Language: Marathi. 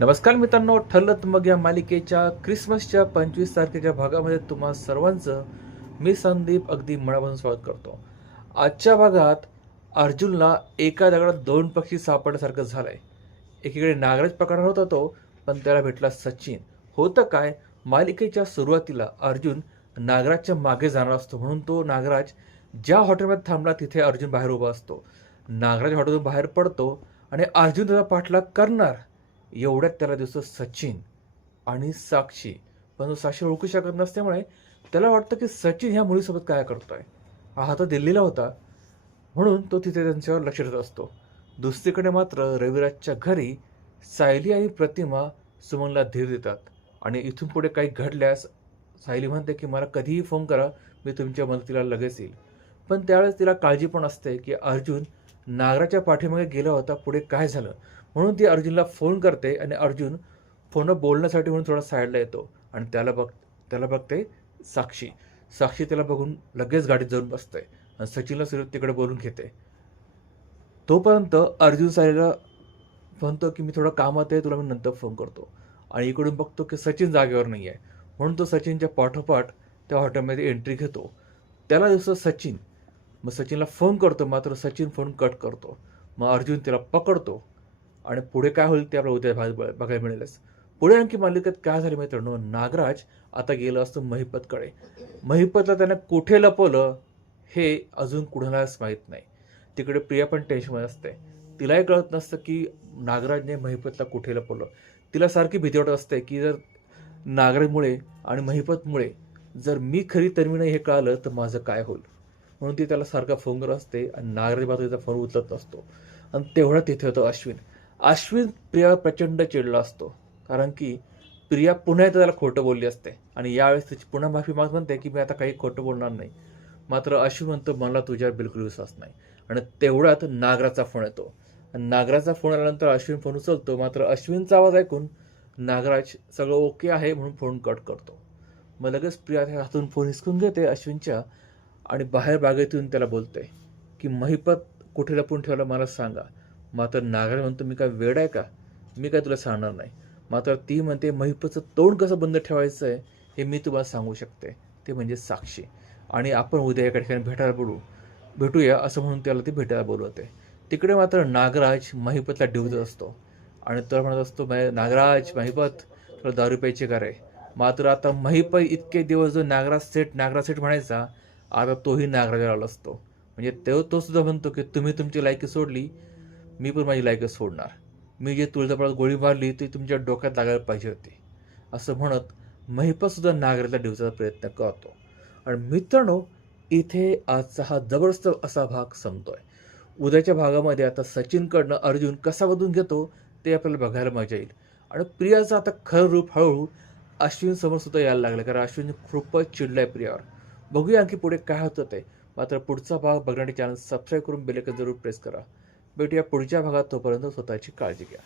नमस्कार मित्रांनो ठरलं मग या मालिकेच्या क्रिसमसच्या पंचवीस तारखेच्या भागामध्ये तुम्हा सर्वांचं मी संदीप अगदी मनापासून स्वागत करतो. आजच्या भागात अर्जुनला एका दगडात दोन पक्षी सापडल्यासारखं झालंय. एकीकडे नागराज प्रकरण होता तो पण त्याला भेटला सचिन. होतं काय? मालिकेच्या सुरुवातीला अर्जुन नागराजच्या मागे जाणार असतो म्हणून तो नागराज ज्या हॉटेलमध्ये थांबला तिथे अर्जुन बाहेर उभा असतो. नागराज हॉटेलतून बाहेर पडतो आणि अर्जुन त्याचा पाठलाग करणार. एवढ्यात त्याला दिसतो सचिन आणि साक्षी. पण तो साक्षी ओळखू शकत नसल्यामुळे त्याला वाटतं की सचिन ह्या मुलीसोबत काय करतोय. हा तर दिल्लीला होता. म्हणून तो तिथे त्यांच्यावर लक्ष देत असतो. दुसरीकडे मात्र रविराजच्या घरी सायली आणि प्रतिमा सुमनला धीर देतात. आणि इथून पुढे काही घडल्यास सायली म्हणते की मला कधीही फोन करा मी तुमच्या मदतीला लगेच येईल. पण त्यावेळेस तिला काळजी पण असते की अर्जुन नागराच्या पाठीमागे गेला होता पुढे काय झालं? म्हणून ती अर्जुनला फोन करते आणि अर्जुन फोनवर बोलण्यासाठी म्हणून थोडा साईडला येतो. आणि त्याला बघ त्याला बघते साक्षी. साक्षी त्याला बघून लगेच गाडीत जाऊन बसते आणि सचिनला सुरू तिकडे बोलून घेते. तोपर्यंत अर्जुन साईडला म्हणतो की मी थोडं कामात आहे तुला मी नंतर फोन करतो. आणि इकडून बघतो की सचिन जागेवर नाही आहे म्हणून तो सचिनच्या पाठोपाठ त्या हॉटेलमध्ये एंट्री घेतो. त्याला दिसतो सचिन. मग सचिनला फोन करतो मात्र सचिन फोन कट करतो. मग अर्जुन त्याला पकडतो. आणि पुढे काय होईल ते आपल्याला उद्या भाग- बघायला मिळेलच. पुढे आणखी मालिकेत काय झाले मित्रांनो? नागराज आता गेलो असतो महिपतकडे. महिपतला त्याने कुठे लपवलं हे अजून कुणालाच माहीत नाही. तिकडे प्रिया पण टेन्शनमध्ये असते. तिलाही कळत नसतं की नागराजने महिपतला कुठे लपवलं. तिला सारखी भीती वाटत असते की जर नागराजमुळे आणि महिपतमुळे जर मी खरी तन्वी हे कळालं तर माझं काय होईल? म्हणून ती त्याला सारखा फोन करत असते आणि नागराज बाजूचा तिचा फोन उचलत नसतो. आणि तेवढा तिथे होतं अश्विन. अश्विन प्रिया प्रचंड चिडला असतो. कारण की प्रिया पुन्हा एकदा त्याला खोटं बोलली असते. आणि यावेळेस तिची पुन्हा माफी माग म्हणते की मी आता काही खोटं बोलणार नाही. मात्र अश्विन म्हणतो मला तुझ्यावर बिलकुल विश्वास नाही. आणि तेवढ्यात नागराचा फोन येतो. आणि नागराचा फोन आल्यानंतर अश्विन फोन उचलतो. मात्र अश्विनचा आवाज ऐकून नागराज सगळं ओके आहे म्हणून फोन कट करतो. मग लगेच प्रिया त्या हातून फोन हिसकून घेते अश्विनच्या आणि बाहेर बागेतून त्याला बोलते की महिपत कुठे लपून ठेवलं मला सांगा. मात्र नागराज म्हणतो मी काय वेड आहे का? मी काय तुला सांगणार नाही. मात्र ती म्हणते महिपचं तोंड कसं बंद ठेवायचं आहे हे मी तुम्हाला सांगू शकते. ते म्हणजे साक्षी. आणि आपण उद्या एका ठिकाणी भेटायला बोलू. भेटूया असं म्हणून त्याला ती भेटायला बोलवते. तिकडे मात्र नागराज महिपतला डिवत असतो. आणि तो म्हणत असतो नागराज महिपत तुला दारू प्यायची का रे? मात्र आता महिपत इतके दिवस जो नागराज सेठ नागराज सेठ म्हणायचा आता तोही नागराजाला आला असतो. म्हणजे तो तो सुद्धा म्हणतो की तुम्ही तुमची लायकी सोडली मी पण माझी लायक सोडणार. मी जे तुळजापुरात गोळी मारली ती तुमच्या डोक्यात लागायला पाहिजे होती. असं म्हणत महिपत सुद्धा नागराला प्रयत्न करतो. आणि मित्रांनो इथे आजचा हा जबरदस्त असा भाग संपतोय. उद्याच्या भागामध्ये आता सचिनकडनं अर्जुन कसा वधून घेतो ते आपल्याला बघायला मजा येईल. आणि प्रियाचं आता खरं रूप हळूहळू अश्विन समोर सुद्धा यायला लागलं कारण अश्विन खूपच चिडलाय प्रियावर. बघूया आणखी पुढे काय होतं ते. मात्र पुढचा भाग बघण्यासाठी चॅनल सबस्क्राईब करून बेलेकन जरूर प्रेस करा. भेटूया पुढच्या भागात तोपर्यंत स्वतःची काळजी घ्या.